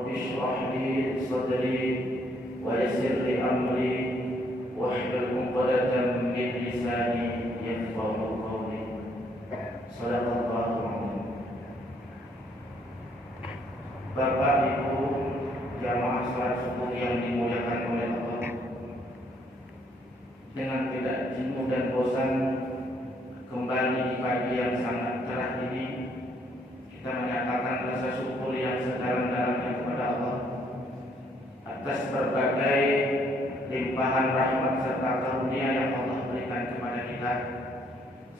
رب اشرح لي صدري ويسر لي أمري واحلل عقدة من لساني يفقهوا قولي. صدق الله العظيم. Bapak Ibu jamaah salat subuh yang dimuliakan oleh Allah, dengan tidak jenuh dan bosan kembali di pagi yang sangat cerah ini, kita menyatakan rasa syukur yang sedalam-dalamnya kepada Allah atas berbagai limpahan rahmat serta karunia yang Allah berikan kepada kita,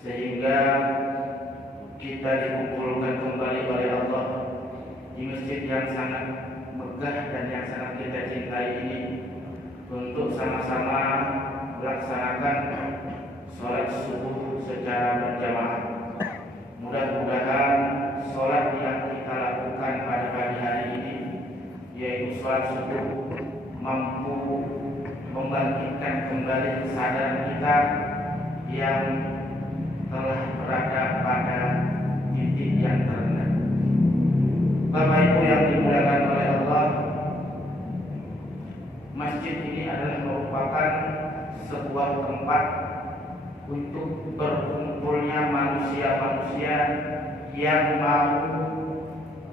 sehingga kita dikumpulkan kembali oleh Allah di masjid yang sangat megah dan yang sangat kita cintai ini untuk sama-sama melaksanakan sholat subuh secara berjamaah. Mudah-mudahan sholat yang kita lakukan pada pagi hari ini, yaitu sholat subuh, mampu membangkitkan kembali kesadaran kita yang telah berada pada titik yang terendah. Bapak Ibu yang dimuliakan oleh Allah, masjid ini adalah merupakan sebuah tempat untuk berkumpulnya manusia-manusia yang mau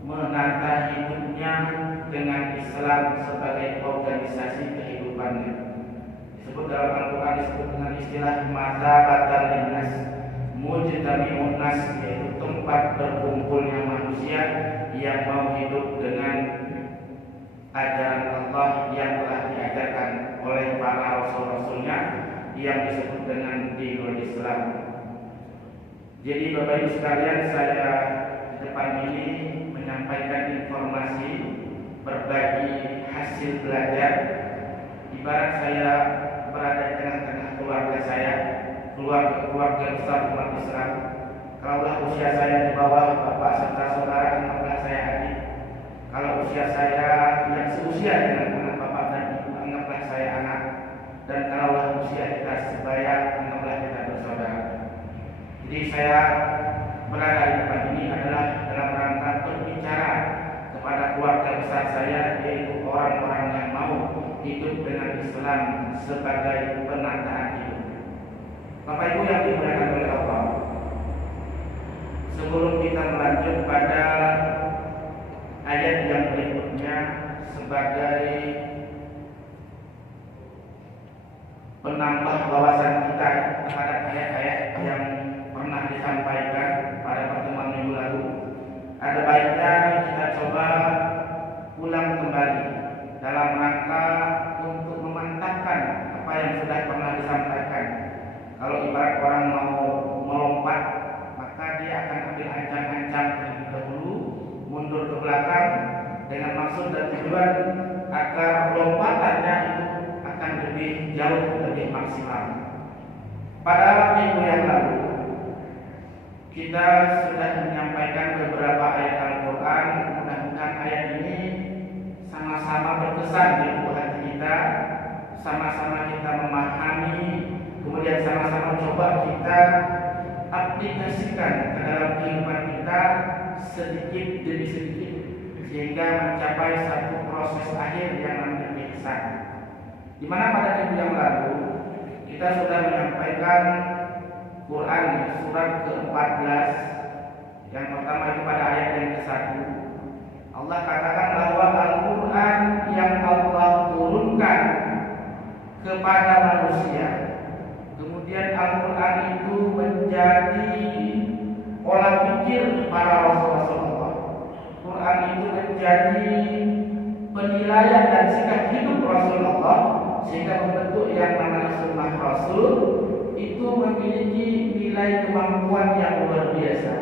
menata hidupnya dengan Islam sebagai organisasi kehidupannya. Disebut dalam Al-Quran disebut dengan istilah mazhabatan linnas, mujtami'un nas, yaitu tempat berkumpulnya manusia yang mau hidup dengan ajaran Allah yang telah diajarkan oleh para rasul-rasulnya yang disebut dengan dinul Islam. Jadi Bapak Ibu sekalian, saya di depan ini menyampaikan informasi, berbagi hasil belajar. Ibarat saya berada di tengah-tengah keluarga saya, keluarga besar umat Islam. Kalau usia saya di bawah bapak serta saudara, anggaplah saya adik. Kalau usia saya yang seusia dengan anak bapak dan ibu, anggaplah saya anak. Dan kalau usia kita sebaya, anggaplah kita bersaudara. Jadi saya berada di depan ini adalah dalam rangka berbicara kepada keluarga besar saya, yaitu orang-orang yang mau hidup dengan Islam sebagai penataan hidup. Bapak Ibu yang dimuliakan oleh Allah, sebelum kita melanjut pada ayat yang berikutnya sebagai penambah wawasan kita terhadap ayat-ayat yang pernah disampaikan pada pertemuan minggu lalu, ada baiknya kita coba ulang kembali dalam rangka untuk memantapkan apa yang sudah pernah disampaikan. Kalau ibarat orang mau melompat, maka dia akan ambil ancang-ancang terlebih dahulu, mundur ke belakang dengan maksud dan tujuan agar lompatannya itu akan lebih jauh, lebih maksimal. Pada minggu yang lalu kita sudah menyampaikan beberapa ayat Al-Quran. Mudah-mudahan ayat ini sama-sama berkesan di hati kita, sama-sama kita memahami, kemudian sama-sama coba kita aplikasikan ke dalam kehidupan kita sedikit demi sedikit, sehingga mencapai satu proses akhir yang namanya ihsan. Di mana pada minggu yang lalu kita sudah menyampaikan Quran surat ke-14. Yang pertama itu pada ayat yang ke-1. Allah katakan bahwa Al-Quran yang Allah turunkan kepada manusia, kemudian Al-Quran itu menjadi pola pikir para Rasul-Rasulullah. Quran itu menjadi penilaian dan sikap hidup Rasulullah, sehingga membentuk yang namanya sunnah Rasul itu memiliki nilai kemampuan yang luar biasa,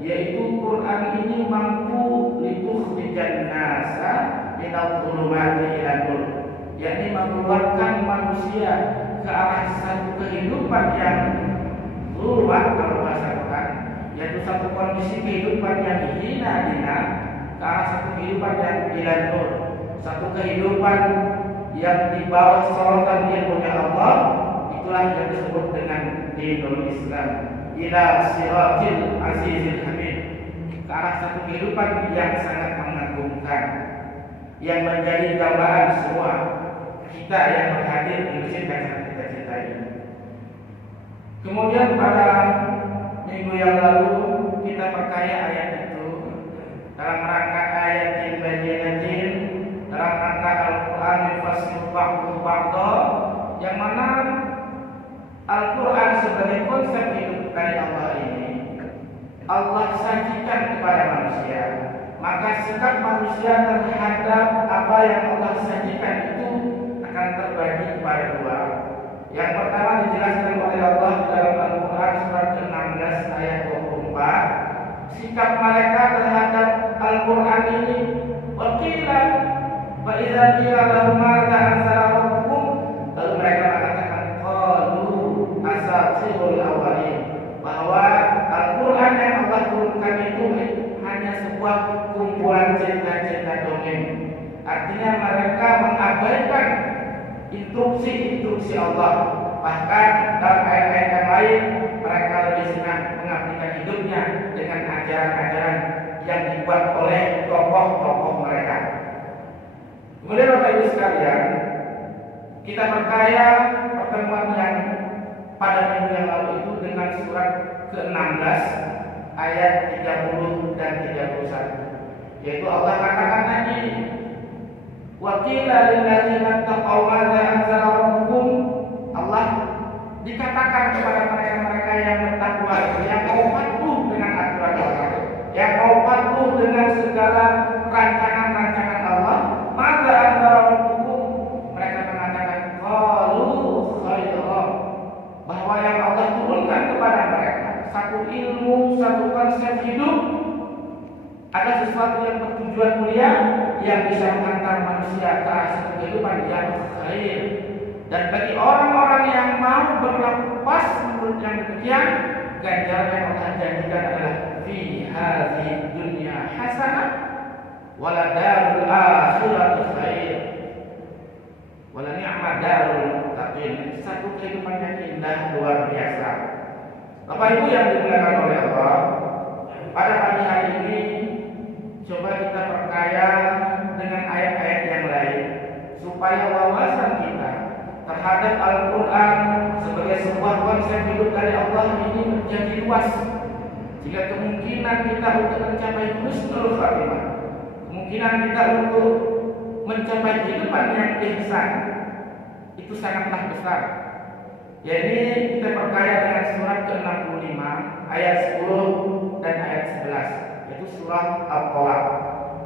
yaitu Quran ini mampu litukhrijan nasa minadh dhulumati ila nur, yakni mengeluarkan manusia ke arah satu kehidupan yang zulumat kalau bahasa Quran, yaitu satu kondisi kehidupan yang hina ke arah satu kehidupan yang ila nur, satu kehidupan yang di bawah sorotan ilmunya Allah. Itulah yang disebut dengan dinul Islam, ila siratil azizil hamid, ke arah satu kehidupan yang sangat mengagumkan. yang menjadi gambaran semua kita yang berhadir di masjid yang kita cintai. Kemudian pada minggu yang lalu kita perkaya ayat itu dalam rangka ayat yang bayyinatin, dalam rangka Al-Quran yufassiru ba'dahu ba'dha, yang mana Al-Quran sebagai konsep hidup dari Allah ini Allah sajikan kepada manusia. Maka sikap manusia terhadap apa yang Allah sajikan itu akan terbagi kepada dua. Yang pertama dijelaskan oleh Allah dalam Al-Quran surat ke-16 ayat 24. Sikap mereka terhadap Al-Quran ini, waqila wa idza qila lahum madza anzala rabbukum, lalu mereka mengatakan qalu asatirul awwalin, bahwa Al-Quran yang Allah turunkan itu hanya sebuah kumpulan cerita-cerita dongeng. Artinya mereka mengabaikan instruksi-instruksi Allah. Bahkan dalam ayat-ayat yang lain mereka lebih senang mengabdikan hidupnya dengan ajaran-ajaran yang dibuat oleh tokoh-tokoh mereka. Kemudian Bapak Ibu sekalian, kita perkaya pertemuan yang pada minggu yang lalu itu dengan surat ke-16 ayat 30 dan 31, yaitu Allah katakan lagi, wa qila lil ladzina taqaw madza anzala rabbukum. Allah dikatakan kepada mereka-mereka yang bertakwa, yang mau patuh dengan aturan Allah, yang mau patuh dengan segala rancangan-rancangan Allah, madza anzala rabbukum, mereka mengatakan qalu khairan, bahwa yang Allah turunkan kepada mereka satu ilmu, satu konsep hidup, ada sesuatu yang bertujuan mulia yang bisa mengantar manusia ke arah satu kehidupan yang khair. Dan bagi orang-orang yang mau berlaku pas menurut yang demikian, ganjaran yang Allah janjikan adalah fi hadhihi dunya hasanah wa la darul akhirati khair wa la ni'ma darul muttaqin. Satu kehidupan yang indah luar biasa. Bapak Ibu yang dimuliakan oleh Allah, pada pagi hari ini coba kita perkaya dengan ayat-ayat yang lain supaya wawasan kita terhadap Al-Quran sebagai sebuah konsep hidup dari Allah ini menjadi luas. Jika kemungkinan kita untuk mencapai husnul khatimah, kemungkinan kita untuk mencapai kehidupan yang ihsan itu sangatlah besar. Jadi kita perkaya dengan surat ke-65 ayat 10 dan ayat 11, yaitu surat Al-Talaq,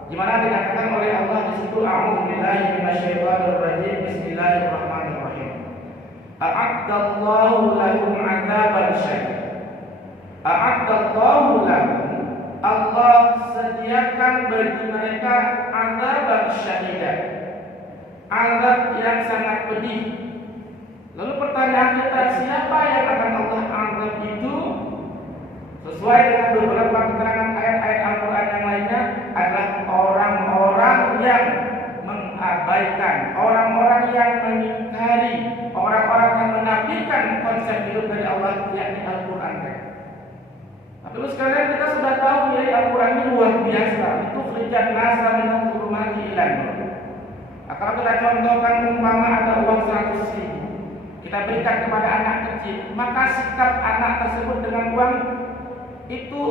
di mana dikatakan oleh Allah di situ, a'udzubillahi minasyaitonir rajim, bismillahirrahmanirrahim. A'addallahu lahum 'adzaban syadid. A'addallahu lahum, Allah sediakan bagi mereka adzaban syadidah, azab yang sangat pedih. Lalu pertanyaan kita, siapa yang akan Allah azab itu? Sesuai dengan beberapa keterangan ayat-ayat Al-Quran yang lainnya, adalah orang-orang yang mengabaikan, orang-orang yang mengingkari, orang-orang yang menafikan konsep hidup dari Allah, yakni Al-Quran. Lalu sekalian kita sudah tahu nilai Al-Quran ini luar biasa. Itu khrijat nasa minal zulumati ilan nur. Kalau kita contohkan umpama ada uang 100.000, kita berikan kepada anak kecil, maka sikap anak tersebut dengan uang itu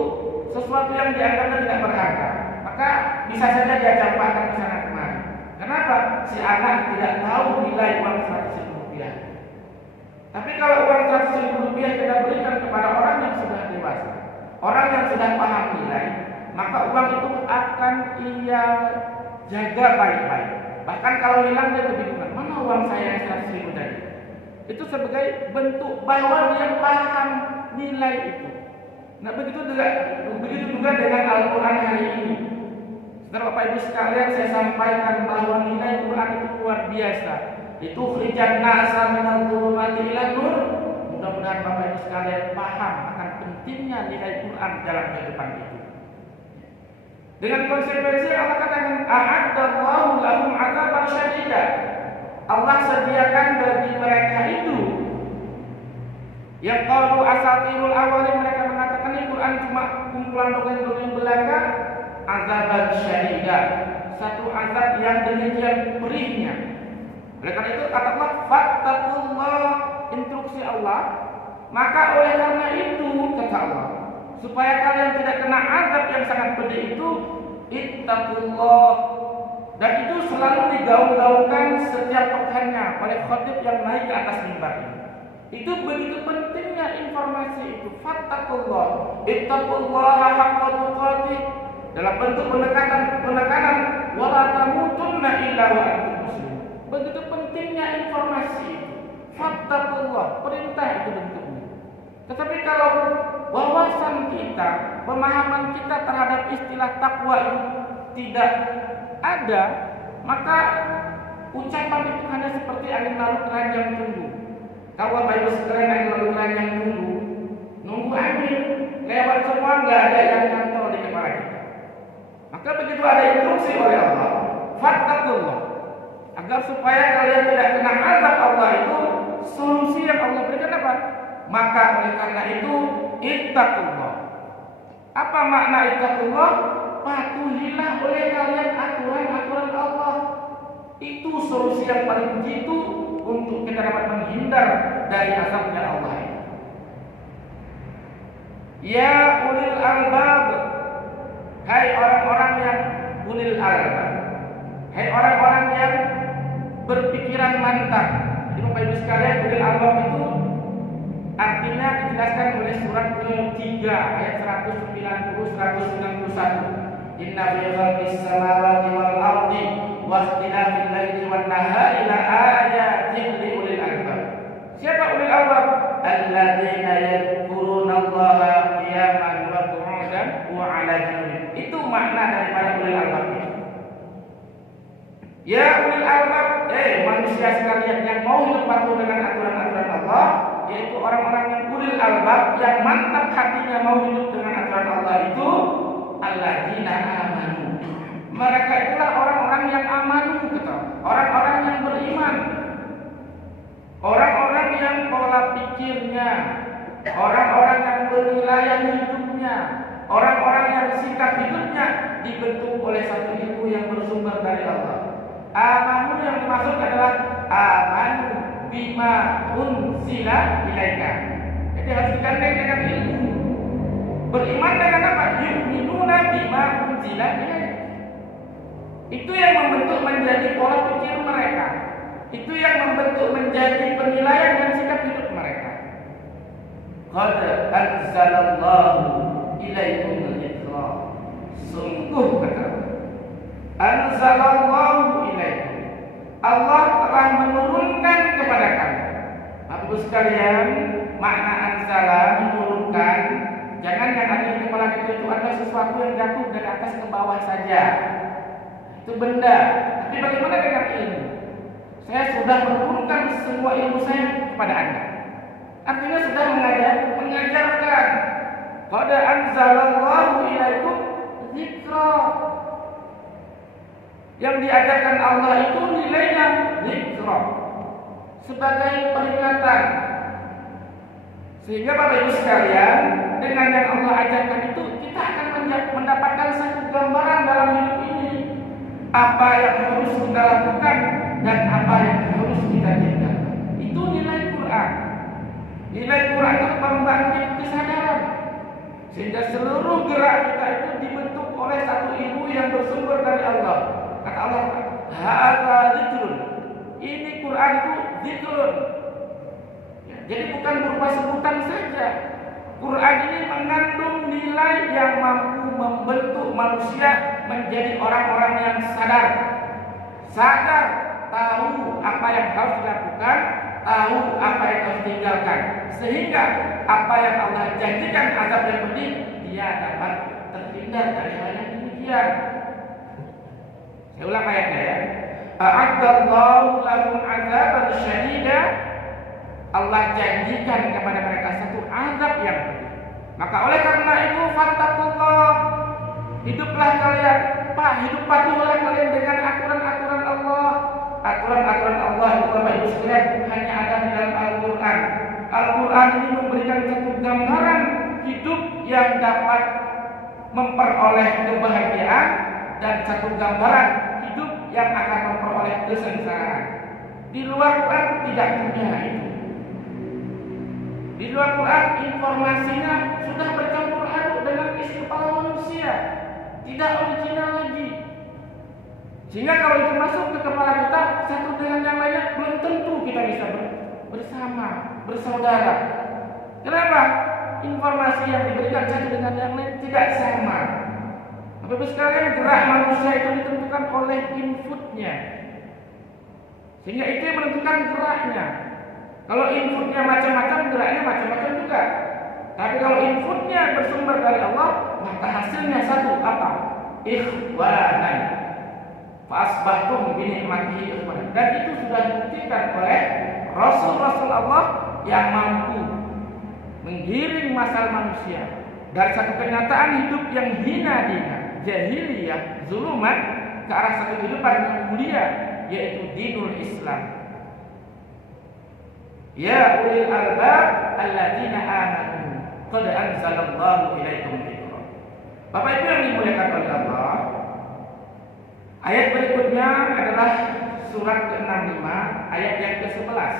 sesuatu yang dianggapnya tidak berharga, maka bisa saja dia campakkan ke sana kemari. Kenapa? Si anak tidak tahu nilai uang 100.000 rupiah. Tapi kalau uang 100.000 rupiah kita berikan kepada orang yang sudah dewasa, orang yang sudah paham nilai, maka uang itu akan ia jaga baik-baik. Bahkan kalau hilang dia kebingungan, mana uang saya yang 100.000 tadi? Itu sebagai bentuk bahwa dia paham nilai itu. Nah begitu juga dengan Al-Quran hari ini. Saudara Bapak Ibu sekalian, saya sampaikan bahwa nilai Quran itu luar biasa. Itu khrijat nasa minal zulumati ilan nur. Mudah-mudahan Bapak Ibu sekalian paham akan pentingnya nilai Quran dalam kehidupan itu. Dengan konsekuensi Allah katakan, a'addallahu lahum 'adzaban syadidah. Allah sediakan bagi mereka itu yang qalu asatirul awwalin, mereka mengatakan ini Quran cuma kumpulan dongeng-dongeng belaka, azaban syadidah, satu azab yang demikian perihnya. Oleh karena itu kata Allah, fattaqullah, instruksi Allah. Maka oleh karena itu kata Allah, supaya kalian tidak kena azab yang sangat pedih itu, ittaqullah. Dan itu selalu digaung-gaungkan setiap pekannya oleh khatib yang naik ke atas mimbar ini. Itu begitu pentingnya informasi itu. Fattaqullah, ittaqullaha haqqa tuqatih, dalam bentuk penekanan wala tamutunna illa wa antum muslimun. Begitu pentingnya informasi itu. Fattaqullah, perintah itu bentuknya. Tetapi kalau wawasan kita, pemahaman kita terhadap istilah takwa itu tidak ada, maka ucapan itu hanya seperti angin lalu keranjang tunggu. Kalau Bapak Ibu sekalian angin lalu keranjang nunggu angin lewat semua, nggak ada yang nyantol di kepala kita. Maka begitu ada instruksi oleh Allah, fattaqullah, agar supaya kalian tidak kena azab Allah, itu solusi yang Allah berikan apa? Maka oleh karena itu ittaqullah. Apa makna ittaqullah? Patuhilah oleh kalian aturan-aturan Allah. Itu solusi yang paling jitu untuk kita dapat menghindar dari azabnya Allah ini. Ya ulil albab, hai orang-orang yang ulil albab, hai orang-orang yang berpikiran mantap. Jadi Bapak Ibu sekalian, ulil albab itu artinya dijelaskan oleh surat ke-3 ayat 190-191. Inna fi khalqis samawati wal ardi wa ikhtilafil laili wan nahari la ayatin li ulil albab. Siapa ulil albab? Alladzina yadhkurunallaha qiyaman wa qu'udan wa 'ala junubihim. Itu makna daripada ulil albab ini. Ya ulil albab, manusia sekalian yang mau hidup patuh dengan aturan-aturan Allah, yaitu orang-orang yang ulil albab, yang mantap hatinya mau hidup dengan aturan Allah itu, alladzina amanu. Mereka itulah orang-orang yang amanu, orang-orang yang beriman, orang-orang yang pola pikirnya, orang-orang yang penilaian hidupnya, orang-orang yang sikap hidupnya dibentuk oleh satu ilmu yang bersumber dari Allah. Amanu yang dimaksud adalah amanu bima unzila ilaika. Jadi harus digandeng dengan ilmu. Beriman dengan apa? Yu'minuna bima unzila ilaika. Itu yang membentuk menjadi pola pikir mereka. Itu yang membentuk menjadi penilaian dan sikap hidup mereka. Qad anzalallahu ilaikumul dzikra. Sungguh kata anzalallahu ilaikum, Allah telah menurunkan kepada kamu. Bapak Ibu sekalian, makna anzala menurunkan, jangan yang ada di kepala kita itu adalah sesuatu yang jatuh dari atas ke bawah saja. Itu benda. Tapi bagaimana dengan ilmu? Saya sudah menurunkan semua ilmu saya kepada Anda. Artinya sudah mengajarkan. Qad anzalallahu ilaikum dzikra. Yang diajarkan Allah itu nilainya dzikra, sebagai peringatan. Sehingga Bapak Ibu sekalian, dengan yang Allah ajarkan itu kita akan mendapatkan satu gambaran dalam hidup ini, apa yang harus kita lakukan dan apa yang harus kita tinggalkan. Itu nilai Quran. Nilai Quran itu pembangkit kesadaran, sehingga seluruh gerak kita itu dibentuk oleh satu ilmu yang bersumber dari Allah. Kata Allah, hadza dzikrun. Ini Quran itu dzikrun. Ya, jadi bukan berupa sebutan saja. Quran ini mengandung nilai yang mampu membentuk manusia menjadi orang-orang yang sadar. Sadar, tahu apa yang harus dilakukan, tahu apa yang harus ditinggalkan. Sehingga apa yang Allah janjikan azab yang pedih, dia dapat terhindar dari hal yang demikian. Saya ulang ayatnya ya. A'addallahu lahum 'adzaban syadida. Allah janjikan kepada mereka satu azab yang pedih. Maka oleh karena itu fattaqullah. Hiduplah kalian, hidup patuhlah kalian dengan aturan-aturan Allah. Aturan-aturan Allah itu Bapak Ibu sekalian hanya ada di dalam Al-Qur'an. Al-Qur'an ini memberikan satu gambaran hidup yang dapat memperoleh kebahagiaan dan satu gambaran yang akan memperoleh kesengsaraan. Di luar Quran tidak punya itu. Di luar Quran informasinya sudah bercampur aduk dengan isi kepala manusia, tidak original lagi. Sehingga kalau itu masuk ke kepala kita, satu dengan yang lainnya belum tentu kita bisa bersama, bersaudara. Kenapa? Informasi yang diberikan satu dengan yang lain tidak sama. Bapak-Ibu sekalian, gerak manusia itu ditentukan oleh inputnya, sehingga itu yang menentukan geraknya. Kalau inputnya macam-macam, geraknya macam-macam juga. Tapi kalau inputnya bersumber dari Allah, maka hasilnya satu, apa? Ikhwanan. Fa'asbahtum binikmatihi ikhwanan. Dan itu sudah dibuktikan oleh Rasul-Rasul Allah yang mampu menggiring masal manusia dari satu kenyataan hidup yang hina-dina, jahiliyah, zulumat, ke arah satu kehidupan yang mulia, yaitu dinul Islam. Ya ulil albab alladzina amanu qad anzalallahu ilaikum dzikra. Bapak Ibu yang dimuliakan oleh Allah, ayat berikutnya adalah surat ke-65 ayat yang ke-11.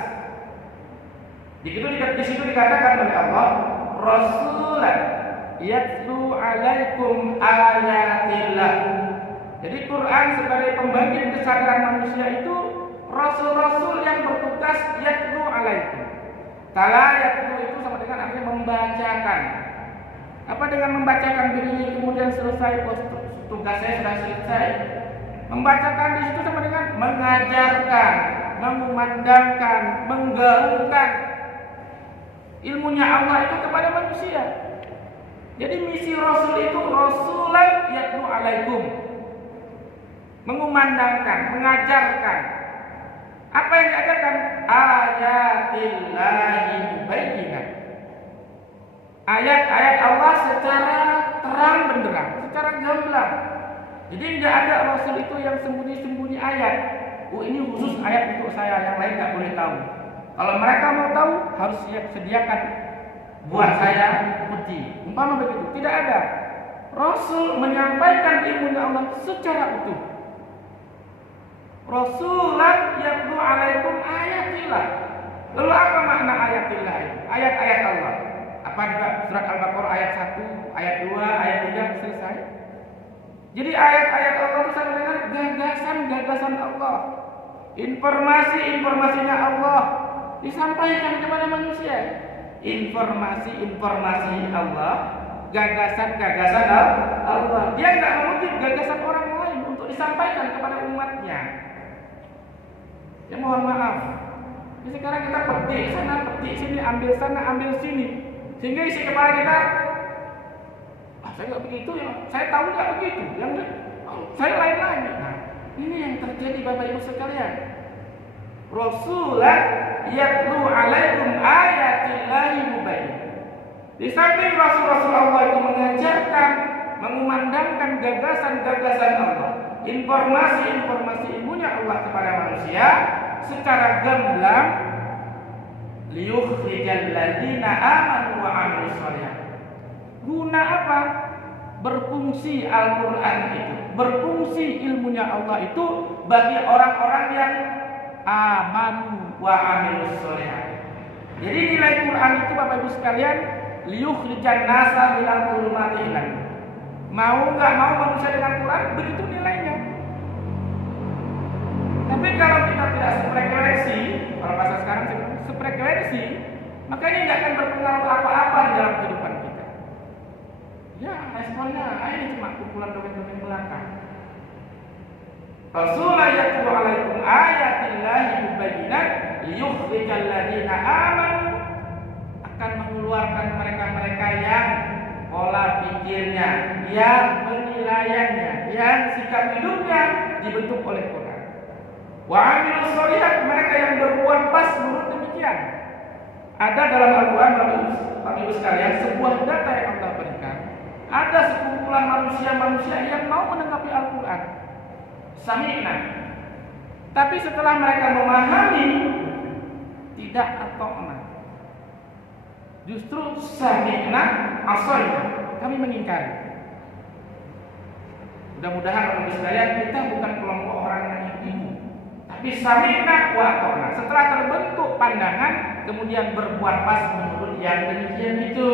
Di situ dikatakan oleh Allah, Rasulan yatlu alaikum ayatillah. Jadi Quran sebagai pembangkit kesadaran manusia itu Rasul-Rasul yang bertugas yatlu alaikum. Tala yatlu itu sama dengan artinya membacakan. Apa dengan membacakan diri kemudian selesai, tugas saya sudah selesai? Membacakan di situ sama dengan mengajarkan, mengumandangkan, menggaungkan ilmunya Allah itu kepada manusia. Jadi misi Rasul itu Rasulan yatlu alaikum, mengumandangkan, mengajarkan. Apa yang diajarkan? Ayatillahi mubayyinah. Ayat-ayat Allah secara terang benderang, secara gamblang. Jadi tidak ada Rasul itu yang sembunyi-sembunyi ayat. Ini khusus ayat untuk saya, yang lain tidak boleh tahu. Kalau mereka mau tahu, harus sediakan buat saya peti. Umpama begitu, tidak ada. Rasul menyampaikan ilmunya Allah secara utuh. Rasulan yatlu alaikum ayatillah. Lalu apa makna ayatillah itu? Ayat-ayat Allah. Apa juga surat Al-Baqarah ayat 1, ayat 2, ayat 3 selesai? Jadi ayat-ayat Allah itu sama dengan gagasan-gagasan Allah. Informasi-informasinya Allah disampaikan kepada manusia. Informasi-informasi Allah, gagasan-gagasan Allah. Dia tidak mengutip gagasan orang lain untuk disampaikan kepada umatnya. Ya mohon maaf. Jadi sekarang kita petik sana, petik sini, ambil sana, ambil sini, sehingga isi kepala kita, saya nggak begitu ya, saya tahu nggak begitu, yang saya lain-lain. Nah, ini yang terjadi Bapak Ibu sekalian. Rasulan yatlu alaikum ayatillahi mubayyinah. Di samping Rasul-Rasul Allah itu mengajarkan, mengumandangkan gagasan-gagasan Allah, informasi-informasi ilmunya Allah kepada manusia secara gamblang, liyukhrijal ladzina amanu wa 'amilus shalihat. Guna apa? Berfungsi Al-Quran itu, berfungsi ilmunya Allah itu bagi orang-orang yang amanu wa 'amilus shalihat. Jadi nilai Quran itu Bapak Ibu sekalian, liyukhrijan nasa minal dhulumati ilal nur. Mau nggak mau manusia dengan Quran, begitu nilainya. Tapi kalau kita tidak sefrekuensi, kalau bahasa sekarang sefrekuensi, maka ini nggak akan berpengaruh apa-apa di dalam kehidupan kita. Ya, responnya ini cuma kumpulan domain-domain belakang. Rasulullah yatlu alaikum ayatillahi mubayyinat liyukhrijal ladzina amanu, akan mengeluarkan mereka-mereka yang pola pikirnya, yang penilaiannya, yang sikap hidupnya dibentuk oleh Quran. Wa 'amilus shalihat, mereka yang berbuat pas menurut demikian. Ada dalam Al-Quran Bapak Ibu sekalian sebuah data yang Allah berikan. Ada sekumpulan manusia-manusia yang mau menanggapi Al-Quran. Sami'na. Tapi setelah mereka memahami, tidak atokna. Justru sami'na asoyna, kami mengingkari. Mudah-mudahan Bapak Ibu sekalian kita bukan kelompok orang yang Bisami'na wa ata'na. Setelah terbentuk pandangan, kemudian berbuat pas menurut yang demikian itu.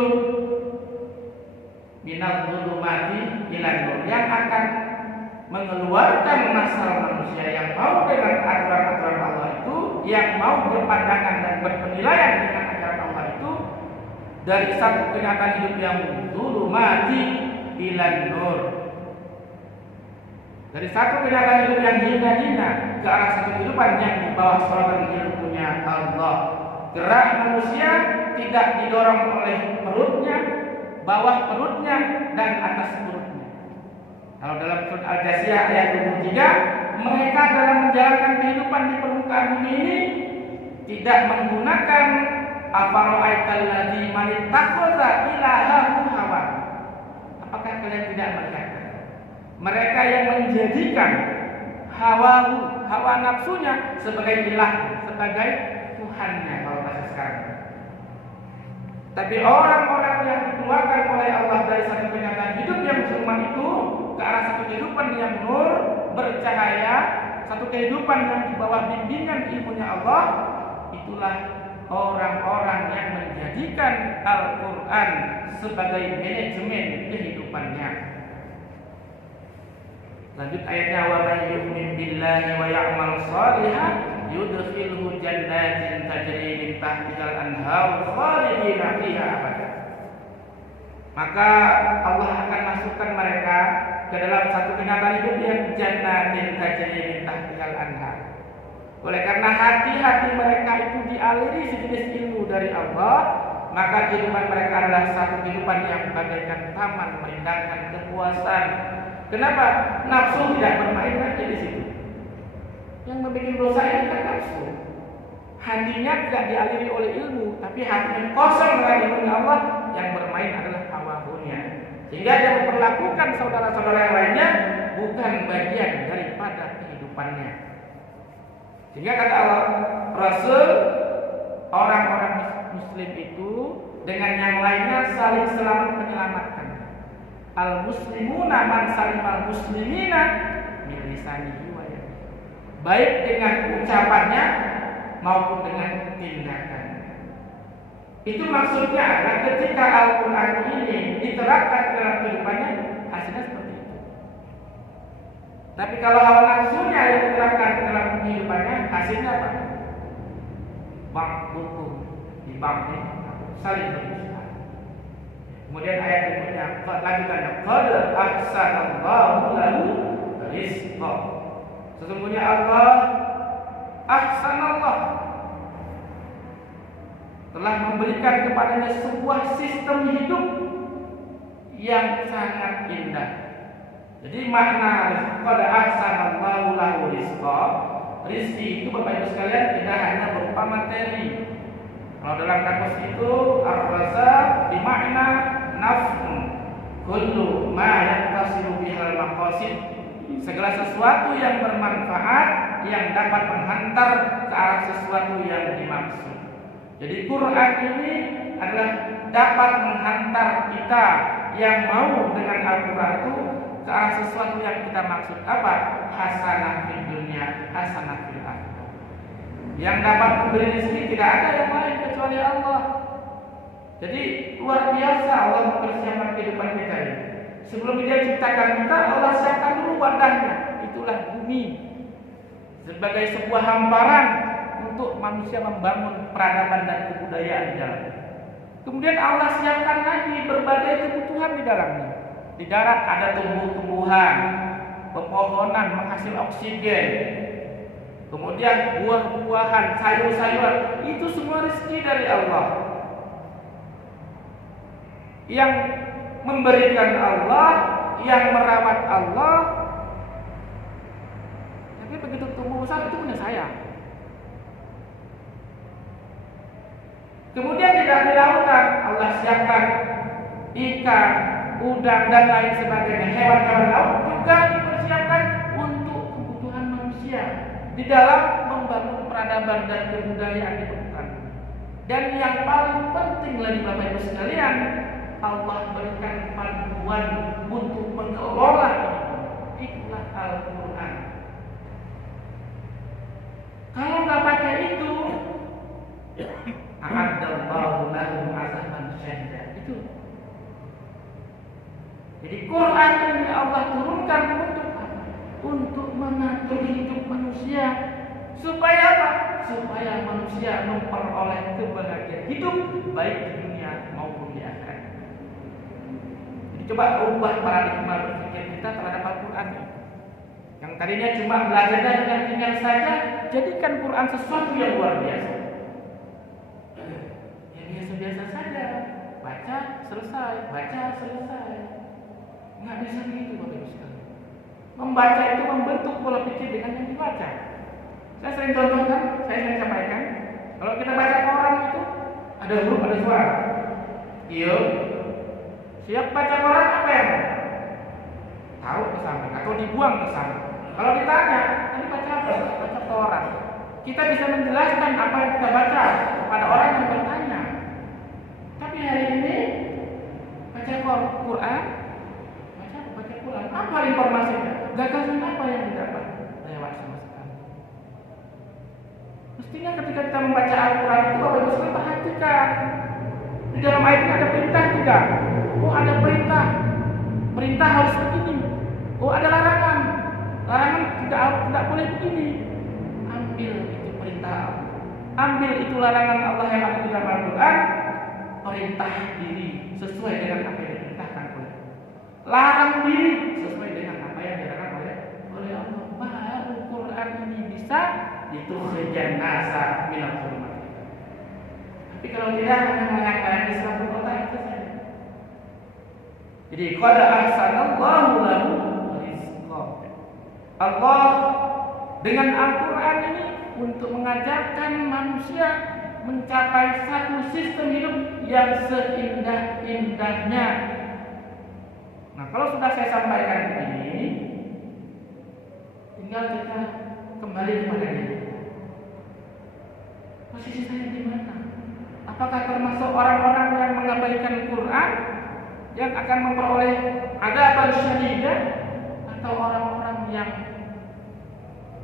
Minal dhulumati ilan nur, yang akan mengeluarkan masalah manusia yang mau dengan aturan-aturan Allah itu, yang mau berpandangan dan berpenilaian dengan ajaran Allah itu, dari satu kenyataan hidup yang dhulumati ilan nur, dari satu kenyataan hidup yang hina-hina ke arah satu kehidupan yang di bawah sorga ilmunya Allah. Gerak manusia tidak didorong oleh perutnya, bawah perutnya, dan atas perutnya. Kalau dalam surat Al-Jasiyah ayat 23, mereka dalam menjalankan kehidupan di permukaan bumi ini tidak menggunakan afara'aital ladzi man ittakhadha ilahahu hawa. Apakah kalian tidak melihat mereka yang menjadikan hawa nafsunya sebagai ilah, sebagai Tuhannya kalau bahasa sekarang. Tapi orang-orang yang dikeluarkan oleh Allah dari satu kenyataan hidup yang zulmat itu ke arah satu kehidupan yang nur, bercahaya, satu kehidupan yang di bawah bimbingan ilmunya Allah, itulah orang-orang yang menjadikan Al-Quran sebagai manajemen kehidupannya. Lanjut ayatnya, wa may yu'min billahi wa ya'mal shalihan yudkhilhu jannatin tajri min tahtihal anhar khalidina fiha abada. Maka Allah akan masukkan mereka ke dalam satu kenyataan hidup yang jannatin tajri min tahtihal anhar. Oleh karena hati-hati mereka itu dialiri sejenis ilmu dari Allah, maka kehidupan mereka adalah satu kehidupan yang bagaikan taman merindangkan kepuasan. Kenapa? Nafsu tidak bermain lagi di situ. Yang membuat dosa ini kan nafsu. Hatinya tidak dialiri oleh ilmu, tapi hatinya kosong dengan ilmu Allah. Yang bermain adalah hawa-nafsunya. Sehingga dia memperlakukan saudara-saudara yang lainnya bukan bagian daripada kehidupannya. Sehingga kata Allah Rasul, orang-orang Muslim itu dengan yang lainnya saling selamat menyelamatkan. Al-muslimuna man salimal muslimina min lisanihi wa yadihi. Baik dengan ucapannya maupun dengan tindakannya. Itu maksudnya adalah ketika Al-Quran ini diterapkan dalam kehidupannya, hasilnya seperti itu. Tapi kalau hawa nafsunya yang diterapkan dalam kehidupannya, hasilnya apa? Ba'dukum di ba'din saling berdusta. Kemudian ayat berikutnya, lanjutannya, qad ahsanallahu lahu rizqa. Sesungguhnya Allah ahsanallah telah memberikan kepadanya sebuah sistem hidup yang sangat indah. Jadi makna qad ahsanallahu lahu rizqa, rizki itu Bapak Ibu sekalian tidak hanya berupa materi. Kalau dalam kamus itu ar-razaq bimakna naf'un kullu ma yattasilu bihal maqasid, segala sesuatu yang bermanfaat yang dapat menghantar ke arah sesuatu yang dimaksud. Jadi Quran ini adalah dapat menghantar kita yang mau dengan Al-Quran itu ke arah sesuatu yang kita maksud. Apa? Hasanah fid dunya, hasanah fil akhirah. Yang dapat memberi rezeki tidak ada yang lain kecuali Allah. Jadi luar biasa Allah mempersiapkan kehidupan kita ini. Sebelum Dia ciptakan kita, Allah siapkan dulu wadahnya. Itulah bumi sebagai sebuah hamparan untuk manusia membangun peradaban dan kebudayaan di dalamnya. Kemudian Allah siapkan lagi berbagai kebutuhan di dalamnya. Di darat ada tumbuh-tumbuhan, pepohonan menghasil oksigen. Kemudian buah-buahan, sayur-sayuran, itu semua rezeki dari Allah. Yang memberikan Allah, yang merawat Allah. Tapi begitu tumbuh besar itu punya saya. Kemudian tidak di lautan Allah siapkan ikan, udang dan lain sebagainya. Hewan-hewan laut juga dipersiapkan untuk kebutuhan manusia di dalam membangun peradaban dan kebudayaan di permukaan. Dan yang paling penting lagi Bapak Ibu sekalian, Allah berikan panduan untuk mengelola ini. Itulah Al-Quran. a'addallahu lahum 'adzaban syadida. Itu. Jadi Quran ini Allah turunkan untuk apa? Untuk mengatur hidup manusia. Supaya apa? Supaya manusia memperoleh kebahagiaan hidup baik di dunia maupun di akhirat. Jadi coba ubah paradigma berpikir kita terhadap Al-Quran. Yang tadinya cuma belajar dengan ringan saja, jadikan Quran sesuatu yang luar biasa. Yang biasa-biasa saja, baca selesai, baca selesai. Nggak bisa begitu Bapak Ibu sekalian. Membaca itu membentuk pola pikir dengan yang dibaca. Saya sering contohkan, saya sering sampaikan. Kalau kita baca koran itu ada huruf, ada suara. Iya. Siap baca koran apa yang taruh ke samping atau dibuang ke samping. Kalau ditanya, tadi baca apa? Baca koran. Kita bisa menjelaskan apa yang kita baca kepada orang yang bertanya. Tapi hari ini baca Quran, baca Quran. Apa informasinya? Gagasan apa yang didapat? Lewat sama sekali. Mestinya ketika kita membaca Al-Quran itu Bapak Ibu sekalian perhatikan. Di dalam ayat ini ada perintah tidak? Oh ada perintah. Perintah harus begini. Oh ada larangan. Larangan tidak boleh begini. Ambil itu perintah. Ambil itu larangan Allah yang ada di dalam Al-Quran. Perintah diri sesuai dengan apa yang diperintahkan oleh. Larang diri sesuai dengan apa yang dilarang oleh Allah. Baru Quran ini bisa ditukhrijan nasa minal zulmat. Tapi kalau tidak hanya mengatakan di surat Al-Qur'an itu saja. Jadi qad ahsanallahu lahu rizqa. Allah dengan Al-Quran ini untuk mengajarkan manusia mencapai satu sistem hidup yang seindah-indahnya. Nah, kalau sudah saya sampaikan ini, tinggal kita kembali kepada diri. Posisi saya di mana? Apakah termasuk orang-orang yang mengabaikan Quran yang akan memperoleh adzaban syadidah, atau orang-orang yang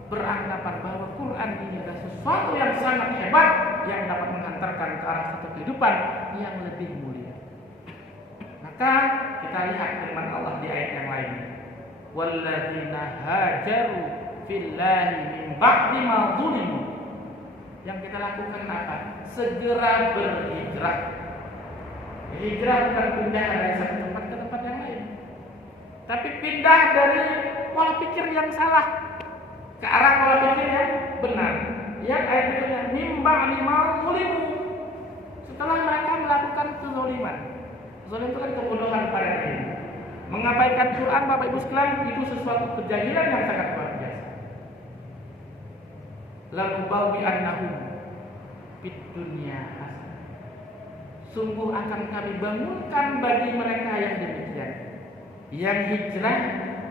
beranggapan bahwa Quran ini adalah sesuatu yang sangat hebat yang dapat menghantarkan ke arah satu kehidupan yang lebih mulia? Maka kita lihat firman Allah di ayat yang lain. Walladzina hajaru fillahi min ba'di ma zulimu. Yang kita lakukan apa? Segera berhijrah. Hijrah bukan pindah dari satu tempat ke tempat yang lain, tapi pindah dari pola pikir yang salah ke arah pola pikir yang benar. Yang ayat berikutnya mimba lima mulimu. Setelah mereka melakukan kezaliman. Zalim itu kan kebodohan pada diri. Mengabaikan Quran Bapak Ibu sekalian itu sesuatu kejahilan yang sangat luar biasa. Lalu bawi annahum fid dunya hasanah. Sungguh akan kami bangunkan bagi mereka yang demikian, yang hijrah,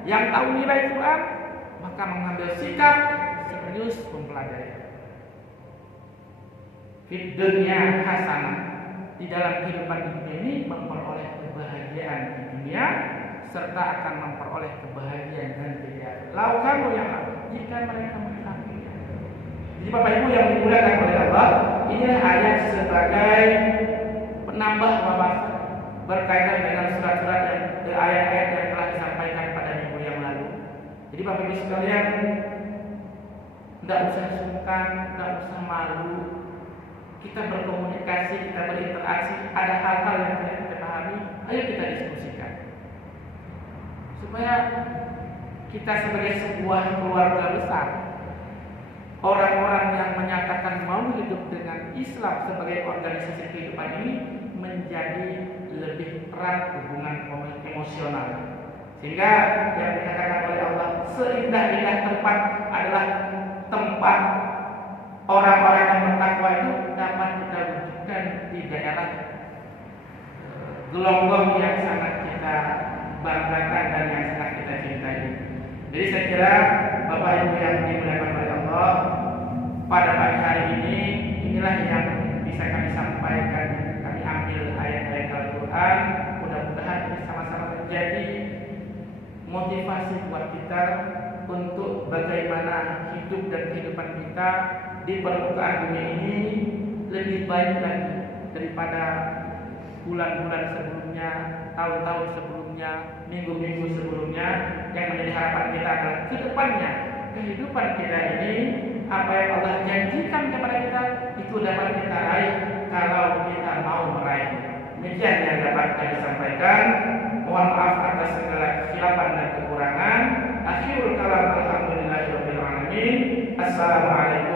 yang tahu nilai Quran, maka mengambil sikap serius mempelajari. Fid dunya hasanah, di dalam kehidupan dunia ini memperoleh kebahagiaan di dunia serta akan memperoleh kebahagiaan nanti di akhirat. Lakukan yang jika mereka mengetahui. Jadi Bapak Ibu yang dimuliakan oleh Allah, inilah ayat sebagai penambah wawasan berkaitan dengan surat-surat yang ayat-ayat yang telah disampaikan pada minggu yang lalu. Jadi Bapak Ibu sekalian, tidak usah sungkan, tidak usah malu. Kita berkomunikasi, kita berinteraksi, ada hal-hal yang tidak kita pahami, ayo kita diskusikan. Supaya kita sebagai sebuah keluarga besar, orang-orang yang menyatakan mau hidup dengan Islam sebagai organisasi kehidupan ini menjadi lebih erat hubungan emosional. Sehingga yang dikatakan oleh Allah, seindah-indah tempat adalah tempat orang-orang yang bertakwa itu dapat kita wujudkan di daerah gelonggong yang sangat kita banggakan dan yang sangat kita cintai. Jadi saya kira Bapak Ibu yang dimuliakan oleh Allah, pada pagi hari ini inilah yang bisa kami sampaikan. Kami ambil ayat-ayat Al-Quran, mudah-mudahan ini sama-sama menjadi motivasi buat kita untuk bagaimana hidup dan kehidupan kita di permukaan dunia ini lebih baik lagi daripada bulan-bulan sebelumnya, tahun-tahun sebelumnya, minggu-minggu sebelumnya. Yang menjadi harapan kita adalah ke depannya kehidupan kita ini, apa yang Allah janjikan kepada kita itu dapat kita raih kalau kita mau meraih. Demikian yang dapat kami sampaikan. Mohon maaf atas segala kesilapan dan kekurangan. Akhirul kalam, alhamdulillahirabbil alamin. Assalamualaikum